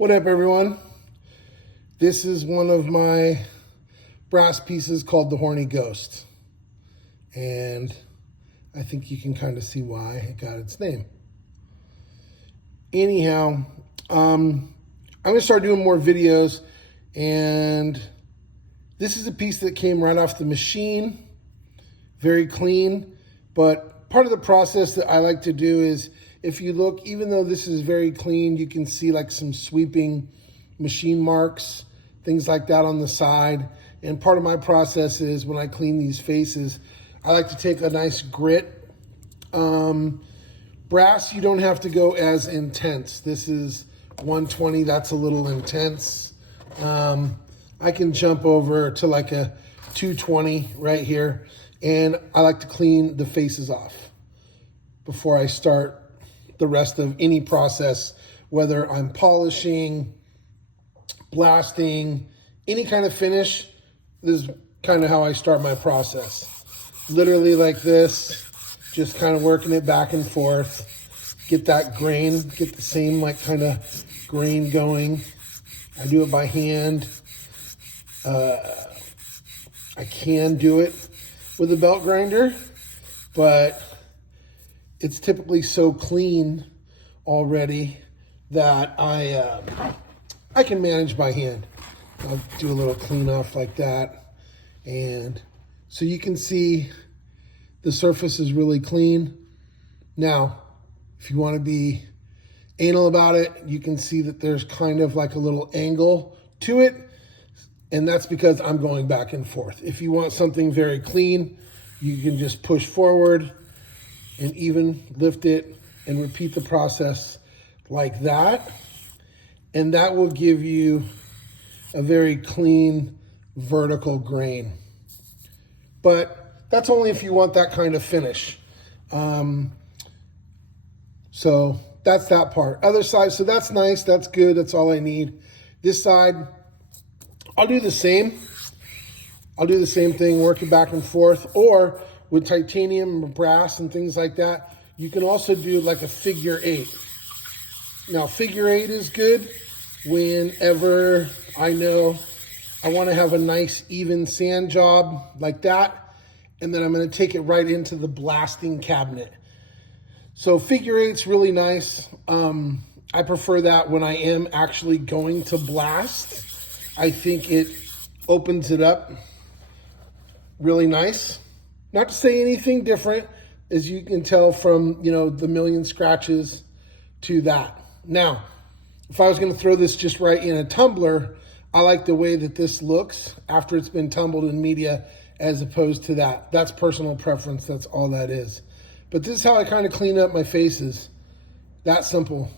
What up, everyone? This is one of my brass pieces called the Horny Ghost. And I think you can kind of see why it got its name. Anyhow, I'm going to start doing more videos. And this is a piece that came right off the machine. Very clean. But part of the process that I like to do is, if you look, even though this is very clean, you can see like some sweeping machine marks, things like that on the side. And part of my process is when I clean these faces, I like to take a nice grit. Brass, you don't have to go as intense. This is 120, that's a little intense. I can jump over to like a 220 right here. And I like to clean the faces off before I start the rest of any process, whether I'm polishing, blasting, any kind of finish. This is kind of how I start my process. Literally like this, just kind of working it back and forth. Get that grain, get the same like kind of grain going. I do it by hand. I can do it with a belt grinder, but it's typically so clean already that I can manage by hand. I'll do a little clean off like that. And so you can see the surface is really clean. Now, if you want to be anal about it, you can see that there's kind of like a little angle to it. And that's because I'm going back and forth. If you want something very clean, you can just push forward and even lift it and repeat the process like that. And that will give you a very clean vertical grain. But that's only if you want that kind of finish. So that's that part. Other side, so that's nice, that's good, that's all I need. This side, I'll do the same. I'll do the same thing, work it back and forth, or with titanium, brass, and things like that, you can also do like a figure 8. Now, figure 8 is good whenever I know I want to have a nice even sand job like that, and then I'm going to take it right into the blasting cabinet. So figure 8's really nice. I prefer that when I am actually going to blast. I think it opens it up really nice. Not to say anything different, as you can tell from, the million scratches to that. Now, if I was going to throw this just right in a tumbler, I like the way that this looks after it's been tumbled in media as opposed to that. That's personal preference. That's all that is. But this is how I kind of clean up my faces. That simple.